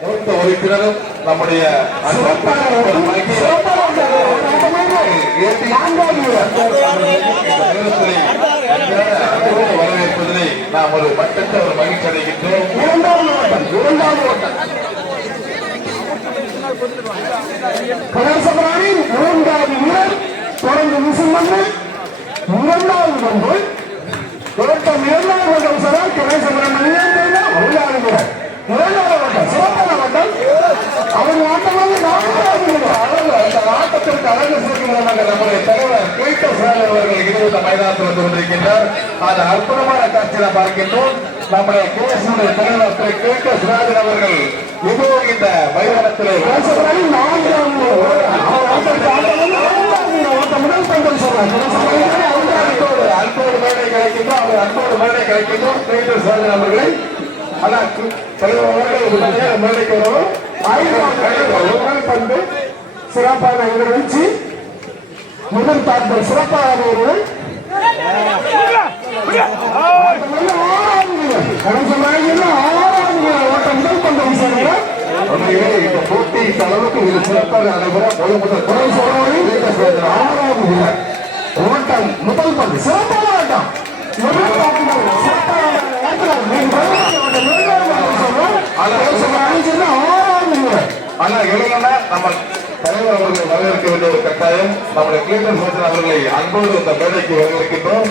மூத்த உறுப்பினரும் நம்முடைய வரவேற்பதிலே நாம் ஒரு மட்டற்ற ஒரு மகிழ்ச்சி அடைகின்றோம். கலாசபரானின் இரண்டாவது வீரர் தொடர்ந்து முசுமன்னு இரண்டாவது வந்து தோட்டம் இரண்டாவது வட்டம் சார் கலாசபரான் இரண்டாவது வீரர் இரண்டாவது வட்டம் சிறப்பான வட்டம் அவர் ஆட்டம் ஆட்டத்திற்கு அழகு சேர்க்கிறார்கள். நம்முடைய தலைவர் அவர்கள் இருபது மைதானத்தில் வந்து கொண்டிருக்கின்றார். அது அற்புதமான காட்சியை பார்க்கின்றோம். நம்முடைய கேசுடைய தலைவர் சிராஜன் அவர்கள் இதோ இந்த மைதானத்தில் அன்போடு மேடை கிடைக்கின்றோம். அவர் அன்போடு மேடை கிடைக்கின்றோம். சிராஜன் அவர்களை தலைவர் மேடைக்கு வரவும் பண்பு சிறப்பான நிகழ்ச்சி முதல் தாக்குதல் சிறப்பான ஒருவர் போட்டி அளவுக்கு இது சிறப்பாக நடைபெறும். ஓட்டம் முதல் பந்து சிறப்பான ஓட்டம் ஆனா இளைஞனா நம்ம தலைவர் அவர்களை வரவேற்க வேண்டிய ஒரு கட்டாயம். நம்முடைய கிளீட்டர் சோதனை அவர்களை அன்போடு இந்த மேடைக்கு வரவேற்கின்றோம்.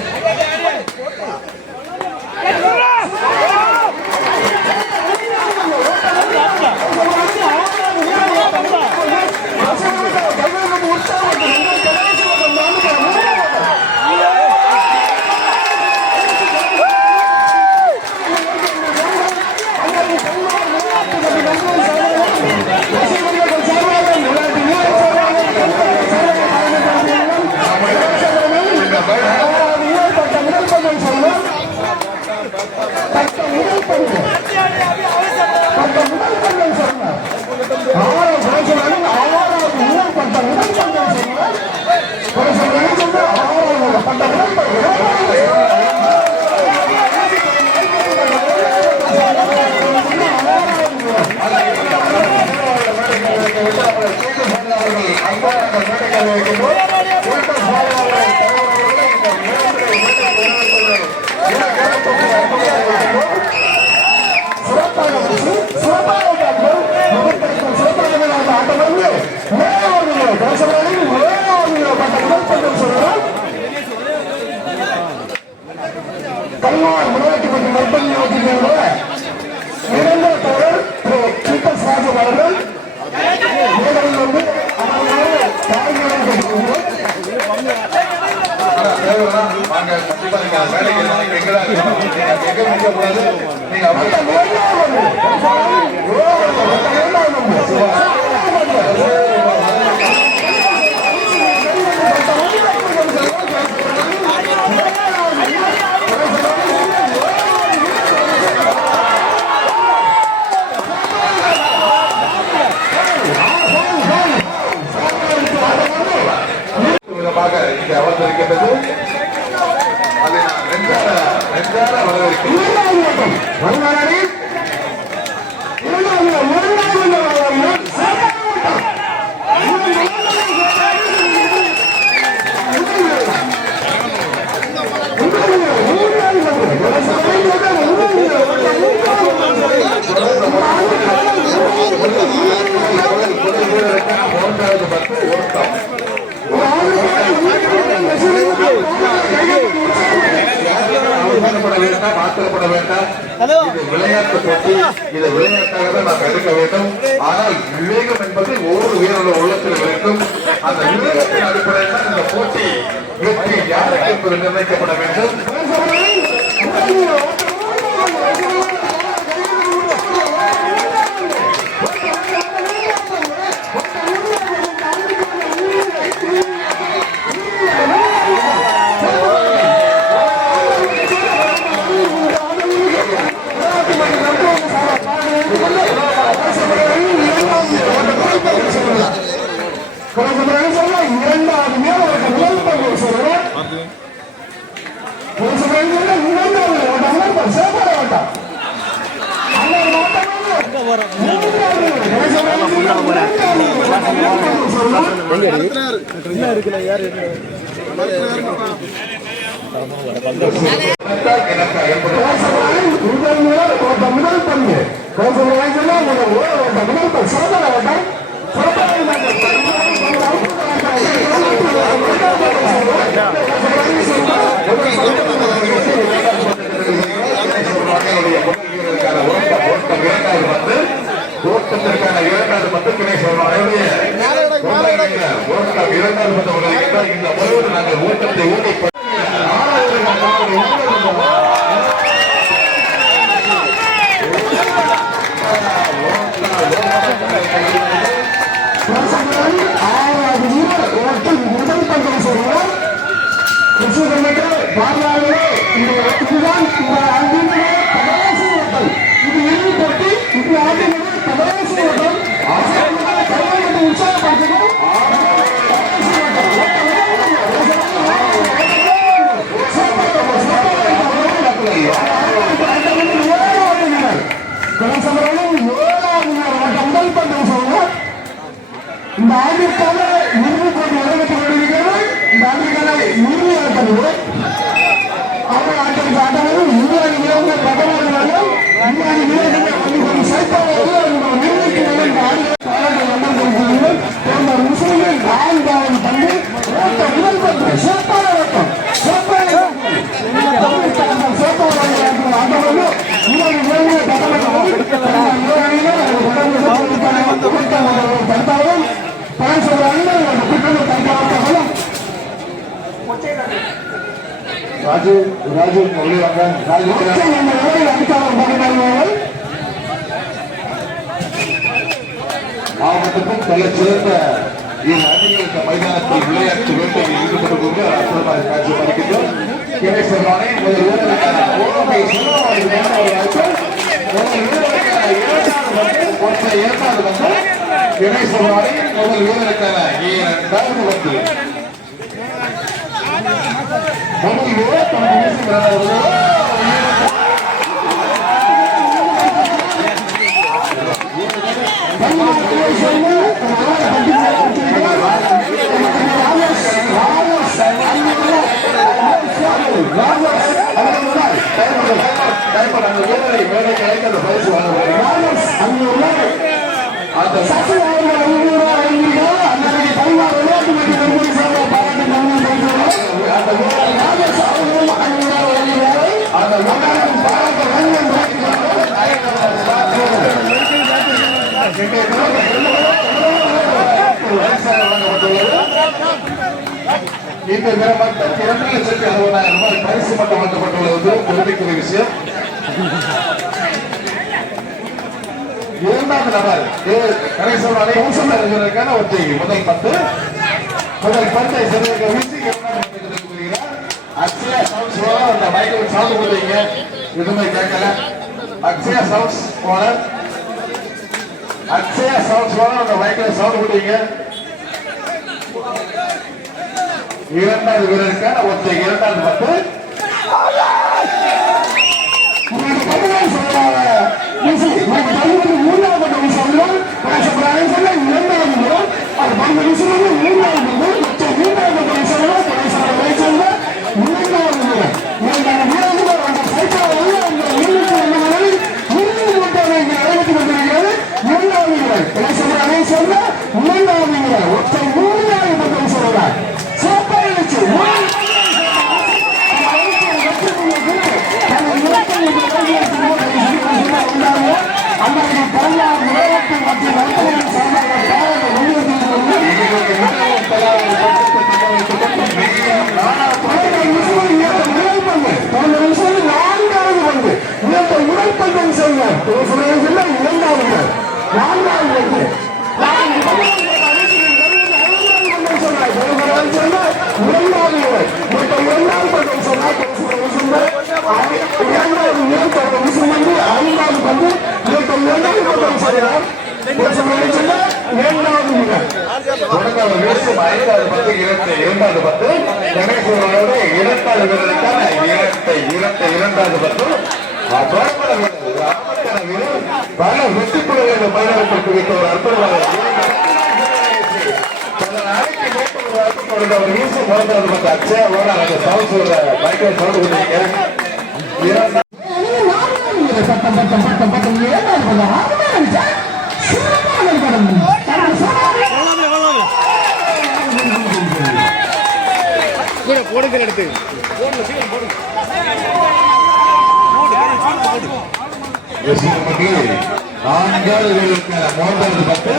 கல்வார் முதலமைச்சர் நற்பணி அவர்கள் வந்து இங்கே அமர்ந்திருக்கின்றது. அதை நெஞ்சார வரவேற்கிறேன். மாற்றப்பட வேண்டாம். இது விளையாட்டு போட்டி. இதை விளையாட்டாக தான் நாம் எடுக்க வேண்டும். ஆனால் விவேகம் என்பது ஒவ்வொரு வீரரோட உள்ளத்தில் இருக்கும். அந்த விவேகத்தின் அடிப்படையில் தான் இந்த போட்டி வெற்றி யாருக்கு என்பது நிர்ணயிக்கப்பட வேண்டும். முதல் பங்கு ஓட்டத்திற்கான இரண்டாவது பத்து கிணை சொல்வாங்க ஓட்டம் இரண்டாவது பத்து இந்த முறையோடு நாங்கள் ஓட்டத்தை ஊட்டி முதல் பங்கு சொல்லுவோம் இதுதான் இந்த அன்பின் கடைசி ஓட்டம். இது இறுதி போட்டி. இது ஆண்டின் கடைசி ஓட்டம். கையாளத்தை உற்சாகப்படுத்தணும். முதல் பங்கு சொல்லுவோம். இந்த ஆண்டிற்கான இறுதி போட்டி நடைபெற்றுக் கொண்டிருக்கிறது. இந்த ஆண்டிற்கான இறுதி ஆட்டம் அவர் ஆட்டம் ஆட்டமும் இந்தியாவின் இறந்த பிரதமர்களும் இந்தியாவின் வீரர்கள் சேர்ப்பாளர்கள் முஸ்லிம்கள் நான்காவது பங்கு முதல் பங்கு சேர்ப்பாளர் ஆட்டம் சேர்ப்பாளர் ஆட்டமும் இந்தியாவின் இறந்த பிரதமர்களும் ராஜு ராஜு உள்ளிவாங்க மாவட்டத்துக்கும் பல சிறந்த இந்த அணிகளுக்கு மைதானத்தில் விளையாட்டு வேட்டையில் ஈடுபட்டு கொண்டு அற்புதமாக காட்சி அளிக்கின்றோம். கிணேசவானே முதல் வீரருக்கான இரண்டாவது வந்து கிணேசவானே முதல் வீரருக்கான இரண்டாவது வந்து இந்த மக்கள் 2,60,000 ரூபாய் பரிசு மட்டும் வழங்கப்பட்டுள்ளது பெருமைக்குரிய விஷயம். இரண்டாவது நபர் கணேசவானை ஊசலுக்கான ஒற்றை முதல் பந்தை சிறுவர்கள் வீசி இரண்டாவது அக்ஷயா சவுண்ட்ஸ் போல அந்த மைக்கில் சவுண்ட் கொடுத்தீங்க எதுவுமே கேட்கல. அக்ஷயா சவுண்ட்ஸ் போல அந்த மைக்கில் சவுண்ட் கொடுத்தீங்க. இரண்டாவது வீரருக்கான ஒற்றை இரண்டாவது பத்து இரண்டாவது பத்து கணேசனோட இரண்டாவது வீரருக்கான இரண்டாவது பத்து வீரர் பல வெற்றி புள்ளிகளை இந்த மைதானத்தில் குவித்த ஒரு அற்புதமான ஒரு வீசு போடுறது மட்டும் அச்சே ஓட அந்த சவுண்ட் சொல்ற பைக்கை சவுண்ட் கொடுத்தீங்க பட்டம் பட்டம் பட்டம் பட்டம் போடுங்க எடுத்து மூன்றாவது பட்டு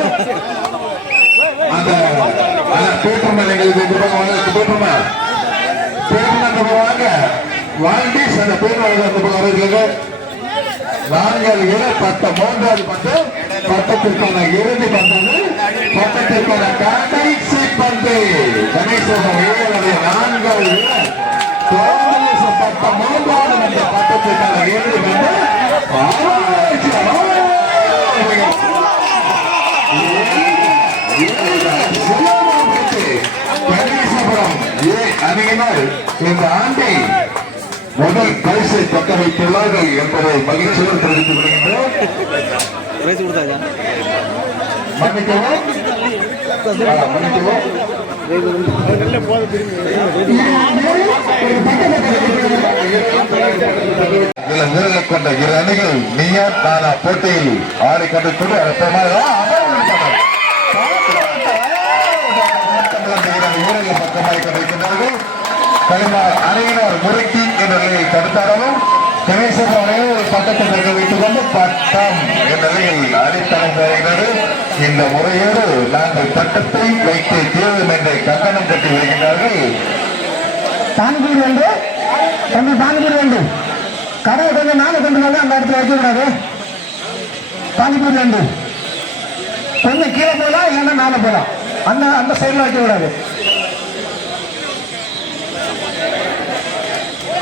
அந்த பேப்பர் போவாங்க வாங்கிஸ் அந்த பேர் நான்காவது பட்டம் மூன்றாவது பட்டு பட்டத்திற்கான இறுதி பந்தது பட்டத்திற்கான கடைசி பந்து கணேசனுடைய நான்காவது பட்டம் மூன்றாவது அந்த பட்டத்திற்கான இறுதி பந்து அணியினர் இந்த ஆண்டை முதல் பரிசை தக்க வைத்துள்ளார்கள் என்பதை மகிழ்ச்சியோடு தெரிவித்துக் கொள்கின்றோம். மன்னிக்கவும் வீரர்களை கொண்ட இரு அணிகள் நீயா தானா போட்டியில் ஆடிக்கொண்டு வீரர்கள் பக்கமாக கொண்டிருக்கின்றார்கள். அணியினர் முறுக்கி என்ற நிலையை தடுத்தாலும் கணேசன் ஒரு பட்டத்தை தக்க வைத்துக் கொண்டு பட்டம் என்ற நிலையில் அடித்தளம் வருகிறது. இந்த முறையோடு நாங்கள் பட்டத்தை வைத்து தீர்வும் என்ற கட்டணம் கட்டி வருகின்றார்கள். பானிபூரி வேண்டும் தம்பி, பானிபூரி வேண்டும். கடை கொஞ்சம் மேலே கொண்டு வந்து அந்த இடத்துல வைக்கக்கூடாது. பானிபூரி வேண்டும். கொஞ்சம் கீழே போகலாம், இல்லைன்னா மேலே போகலாம். அந்த அந்த சைடில் வைக்கக்கூடாது.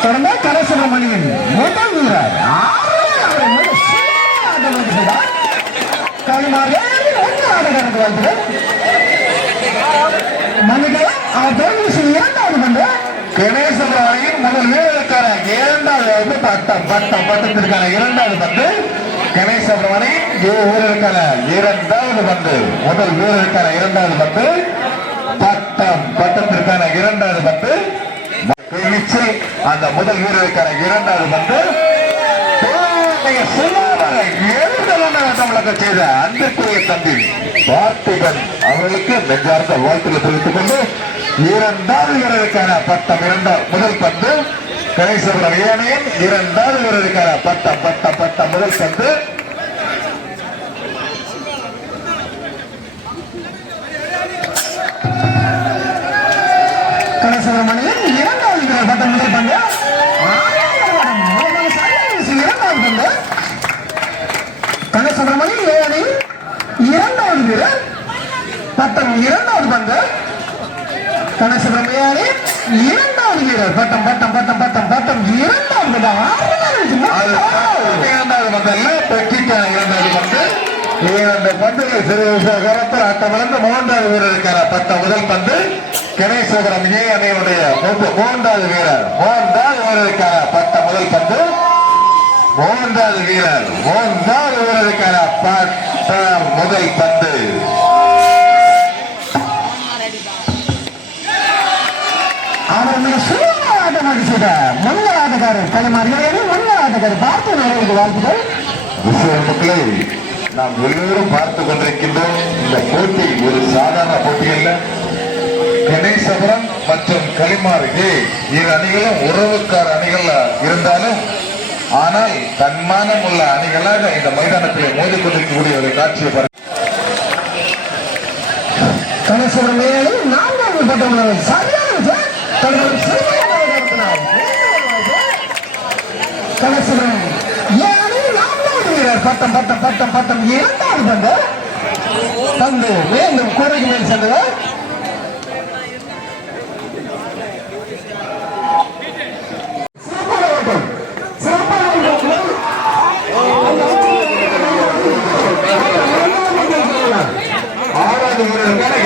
தொடர்ந்து கலைசுப்ரமணியன் முதல் வீரர் இரண்டாவது பந்து கணேசன் முதல் வீரருக்கான இரண்டாவது பட்டம் பட்டத்திற்கான இரண்டாவது பந்து கணேசன் வீரருக்கான இரண்டாவது பந்து முதல் வீரருக்கான இரண்டாவது பந்து பட்டத்திற்கான இரண்டாவது பந்து அந்த முதல் வீரருக்கான இரண்டாவது பந்து செய்த அன்புக்குரிய தம்பி பார்த்திபன் அவர்களுக்கு நெஞ்சார்ந்த வாழ்த்துக்களை தெரிவித்துக் கொண்டு இரண்டாவது வீரருக்கான பட்டம் முதல் பந்து கணேசபுரம் ஏனையின் இரண்டாவது வீரருக்கான பட்டம் முதல் பந்து கலைசுப்ரமணியன் இரண்டாவது வீரர் பட்டம் முதல் பந்து. இரண்டாவது பந்து கலைசுப்ரமணியன் ஏழை இரண்டாவது வீரர் பட்டம் இரண்டாவது பந்து கலைசுப்ரமணியன் இரண்டாவது வீரர் பட்டம் இரண்டாவது பந்தல்ல பெற்றிக்கான இரண்டாவது பந்து இரண்டு பந்துகள் சிறுகரத்தில் அட்டமிழந்து மூன்றாவது வீரருக்கான பட்டம் முதல் பந்து கணேசபுரம் ஏ அணியினுடைய மூன்றாவது வீரருக்கான பட்டம் முதல் பந்து மூன்றாவது வீரருக்கான பட்டம் முதல் பந்து அவர் மிக சுலபமாக ஆட்டமாக செய்த மன்னர் ஆட்டக்காரர் தலைமாறியாரு மன்னர் ஆட்டக்காரர் பார்த்து அவர்களுக்கு வாழ்த்துக்கள். மக்களை நாம் எல்லோரும் பார்த்துக் கொண்டிருக்கின்றோம். இந்த போட்டி ஒரு சாதாரண போட்டி அல்ல. கணேசபுரம் மற்றும் களிமார் இரு அணிகளும் உறவுக்கார அணிகள் இருந்தாலும் ஆனால் தன்மானம் உள்ள அணிகளாக இந்த மைதானத்தில் மோதிக்கொண்டிருக்கக்கூடிய ஒரு காட்சியை கணேசபுரம் நான்காவது பட்டம் சரியான கணேசபுரம் நான்காவது வீரர் பட்டம் இரண்டாவது பந்து மீண்டும் கூரைக்கு மேல் சென்றது.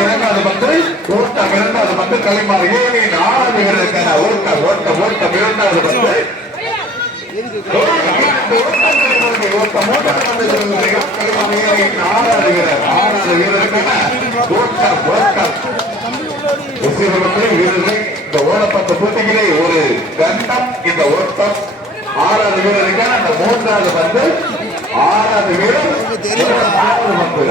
இரண்டாவது பந்து ஓட்டம் இரண்டாவது பந்து களிமாறு ஏனின் ஆறாவது வீரருக்கான ஓட்டம் இரண்டாவது பந்து இந்த ஓடப்பட்ட போட்டியிலே ஒரு கண்டம். இந்த ஓட்டம் 6வது வீரருக்கான அந்த 3வது பந்து. 6வது வீரர் 4வது பந்து.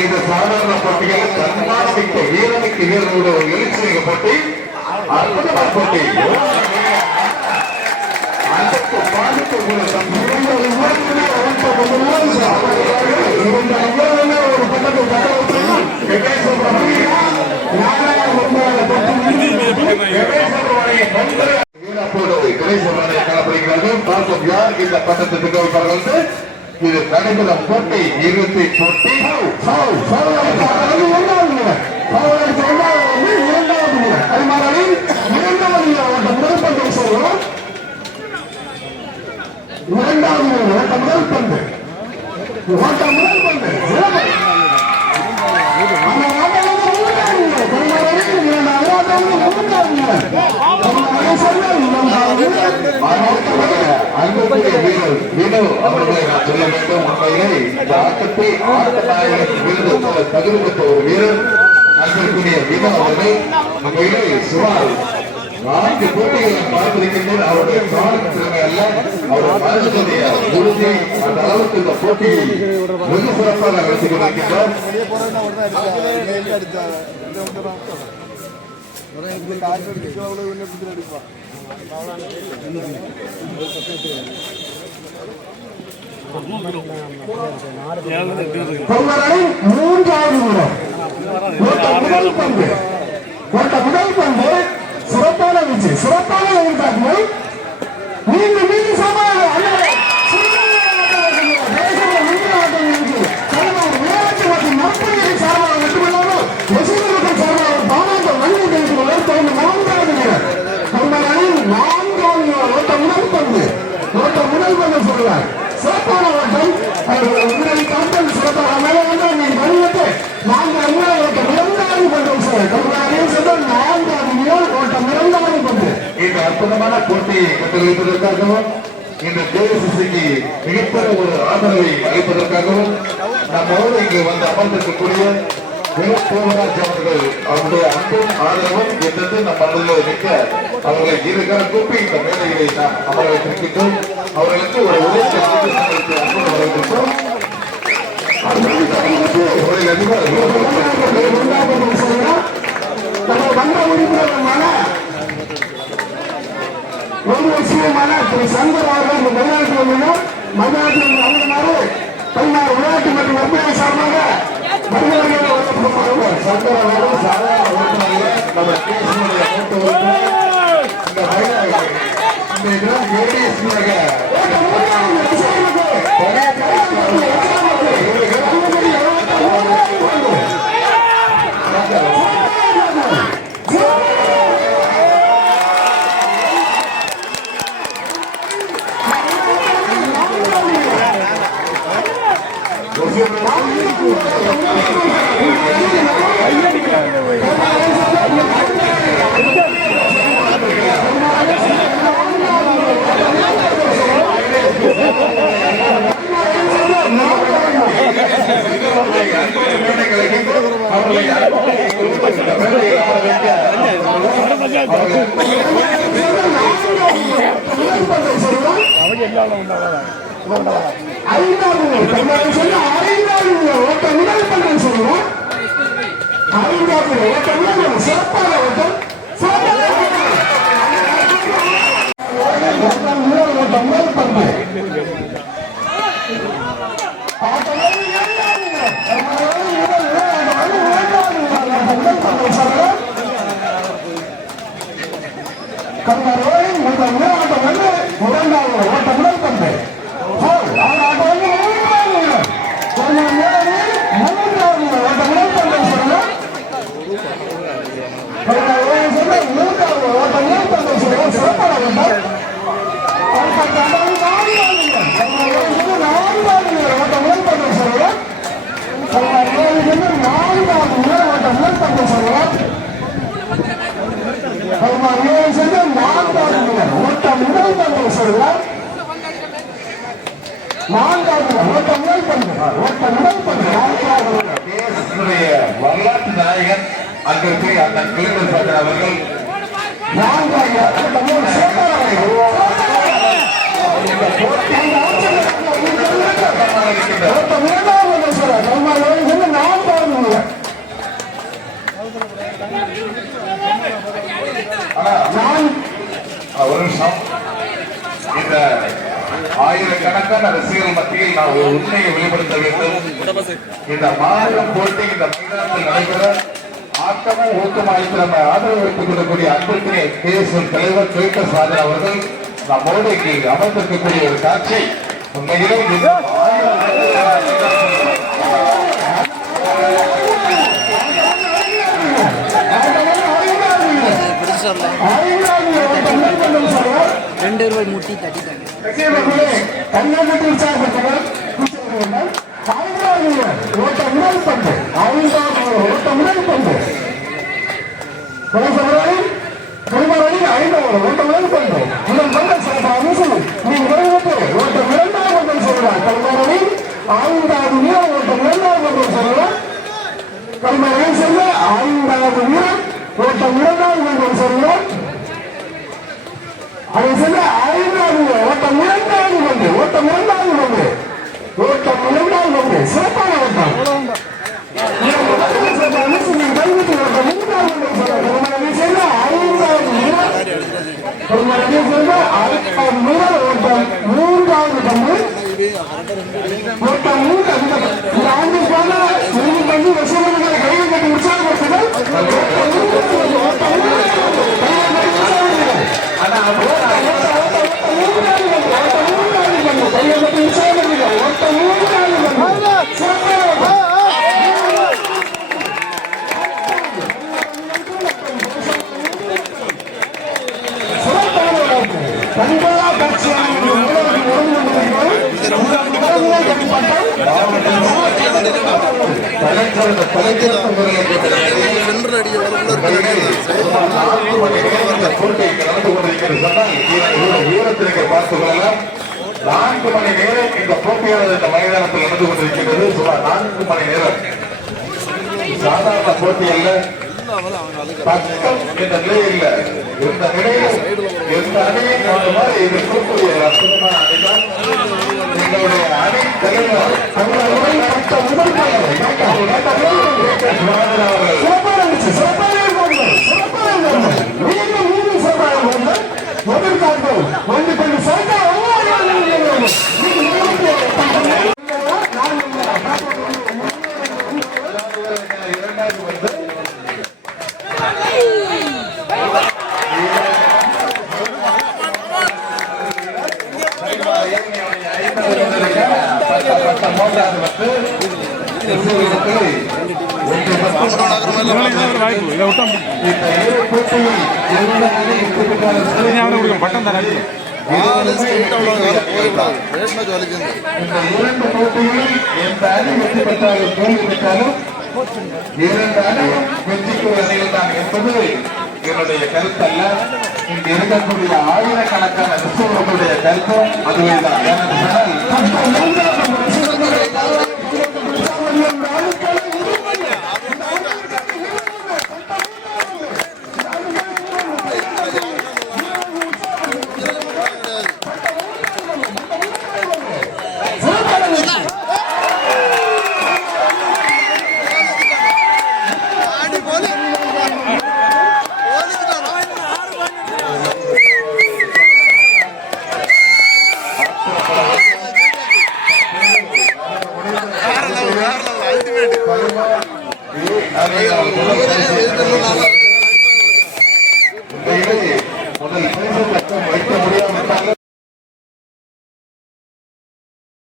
இது சாதாரண போட்டிகள் தன்மானமிக்க வீரமிக்க வீரர்களோட ஒரு எழுச்சிமிக போட்டி. அற்புதமான போட்டி. அதற்கு பாதிப்பு ஒரு காணப்படுகிறார்கள். பார்ப்போம் யார் இந்த பட்டத்துக்கு வந்து இது நடைபெறும் போட்டி. இறுதி போட்டி. முதல் பந்து அன்புக்குரிய வீரர் வினு அவர்களை நான் சொல்ல வேண்டும். உண்மையிலே இந்த ஆட்டத்தை ஆட்ட நாயகன் விருது தகுதி பெற்ற ஒரு வீரர் அன்புக்குரிய வினு அவர்கள் உண்மையிலே சுமார் 4 போட்டிகளை பார்த்திருக்கின்றனர். அவருடைய காலம் திறமை அல்ல, அவருடைய மனதுடைய உறுதி அந்த அளவுக்கு இந்த போட்டியை வெகு சிறப்பாக நடத்தி கொண்டிருக்கின்றார். முதல் பந்து சிறப்பான வீச்சு, சிறப்பான எதிர்பார்ப்பு. மீண்டும் மீண்டும் சமாளி மற்றும் நற்பணியை சார்பாக மட்டுமல்லாமல் ரசிகர்கள் சார்பாக பாராட்ட நன்மை தெரிவித்துக் கொள்ள தொடர்ந்து 4வது வீரர் நம்ம அணியில் 4வது ஓட்ட முதல் பந்து. ஓட்ட முதல் பந்து சொல்றார். சிறப்பான ஓட்டம். உங்களை காப்பல் சிறப்பாக மேலே வந்து நீ வழிவிட்டு 4வது வீரர் ஓட்ட 2வது பந்து சார். தமிழ்நாட்டில் சென்ற 4வது வீரர் ஓட்ட 2வது பந்து. இந்த அற்புதமான போட்டியை கண்டுபிடிப்பதற்காகவும் இந்த தேவசிக்கு மிகப்பெரிய ஒரு ஆதரவை அளிப்பதற்காகவும் நம்மோடு இங்கு வந்து அமர்ந்திருக்கக்கூடிய தேவராஜ் அவர்கள் அவருடைய அன்பும் ஆதரவும் என்றது நம் மனதில் நிற்க அவர்களை இருகால கூப்பி இந்த மேடைகளை நாம் அமர வைத்திருக்கின்றோம். அவர்களுக்கு ஒரு உதவி அன்பு வரவேற்கிறோம். ஒரு விஷயமான திரு சங்கர் அவர்கள் இந்த விளையாட்டு மதியானத்தில் அமர்ந்தாரு. 16 விளையாட்டு மற்றும் நற்பணி சார்பாக சங்கர் அவர்கள் சாதாரண ஓட்டுநர்கள் நம்ம கேசினுடைய சிறப்பான 4வது வீரர் ஓட்ட முதல் பந்து சொல்லுவார். கல்மார் 4வது வீரர் ஓட்ட முதல் பந்து சொல்லுவார். கல்மார் 4வது வீரர் ஓட்ட முதல் பந்து சொல்லுவார். 4வது ஓட்ட முதல் பந்து வரலாற்று நாயகன் அங்கிருக்கு அந்த கிளிநொச்சி சாத்தன் அவர்கள் 4வது ஓட்ட முதல் ஒரு நிமிஷம். இந்த ஆயிரக்கணக்கான ரசிகர்கள் மத்தியில் நான் ஒரு உண்மையை வெளிப்படுத்த வேண்டும். இந்த மாநிலம் போட்டி இந்த மைதானத்தில் நடைபெற ஆட்டமும் ஊக்கமும் அளித்து நம்ம ஆதரவு வைத்துக் கொள்ளக்கூடிய அன்புக்குரிய கேஎஸ்எல் தலைவர் கிரிக்கெட் சாதன் அவர்கள் நம்மோடு இங்கு அமர்ந்திருக்கக்கூடிய ஒரு காட்சி உண்மையிலே ₹2 முட்டி தட்டிட்டாங்க. கண்ணாடி உற்சாகப்பட்டவர் ஓட்ட முதல் பந்து 5வது ஓட்ட முதல் பந்து கருமரணி 5வது ஓட்ட முதல் பந்து முதல் பந்து சிறப்பாக நீங்கள் ஓட்ட 2வது பந்து சொல்கிறார். கருமரணி 5வது வீரர் ஓட்ட 2வது பந்து சொல்கிறார். கருமரணி செல்ல 5வது வீரர் ஓட்ட 2வது பந்து சொல்கிறார். அதை செல்ல 5வது ஓட்ட 2வது பந்து சிறப்பான ஓட்டம். பார்த்துக்கொள்ளலாம். 4 மணி நேரம் இந்த போட்டியானது இந்த மைதானத்தில் நடந்து கொண்டிருக்கிறது. சுமார் 4 மணி நேரம். சாதாரண போட்டி அல்ல, பக்கம் என்ற நிலை இல்லை. இந்த நிலையில் எந்த அணியும் அந்த மாதிரி இருக்கக்கூடிய அற்புதமான அணிதான் எங்களுடைய அணி தலைவர் பட்டம் தர எந்த அணி வெற்றி பெற்றாலும் தோல்வி பெற்றாலும் 2 அணியும் வெற்றிக்கு ஒரு அணியில் தான் என்பது என்னுடைய கருத்து அல்ல. இங்கு இருக்கக்கூடிய ஆயிரக்கணக்கான கிறிஸ்தவர்களுடைய கருத்தும் அதுவே தான். அல்டிமேட்